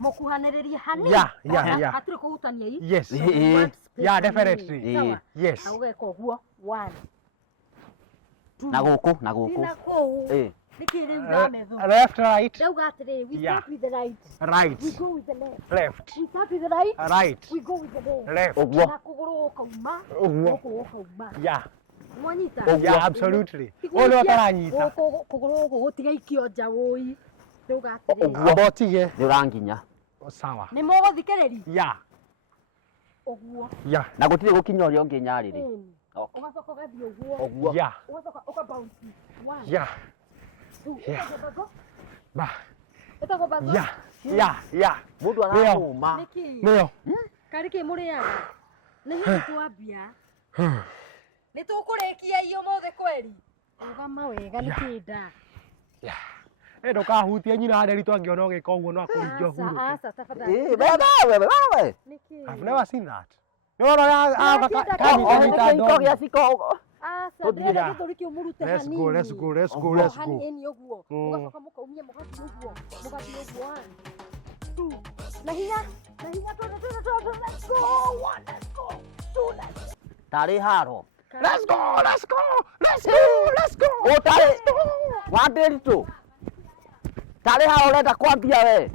Mokuhanereria hani. Yeah. Hatire kuhutania hii. Yes. Yeah, definitely. Yes. Aweka guo 1. Na guku. Sina ko. Nikiri uga Methu. Left, right. Dauga atire, we start with the right. Right. We go with the left. Left. We start with the right. Right. We go with the left. Left. Na kuguru kauma. Kauma. Yeah. Mwanyita. Yeah, absolutely. Ole wataranyita. Kuguru gutiga ikionja woi. Dauga atire. Abotige. Ndiranginya. Sawa. Ni mogo thikereri. Yeah. Oguo. Yeah. Na gutire gukinya uri onge nyariri. Ugacoka gathi oguo. Yeah. Ugacoka ukabounce. 1. Yeah. 2. Yeah. Ba. Etago bago. Yeah. Mundu arahuma. Niki. Nio. Kariki muriaga. Ni hithi twambia. Ni tukurekia iyo mothe kweli. Ugama wega nikinda. Yeah. Endo kahutie nyina nderi twangiona ugika uguo no akurinjo huru. Asa tafadhali. Wewe. Niki. I've never seen that. No, kanita siko. Asa ndere githuriki umurute hanini. Let's go. Hanini oguo. Ugacoka mukaumia mugati oguo. 1. 2. Na hinya twende. Let's go. 1. Let's go. 2. Let's go. Tari haro. Let's go. O tari. Wanderi tu. Tari haro leta kwambia we.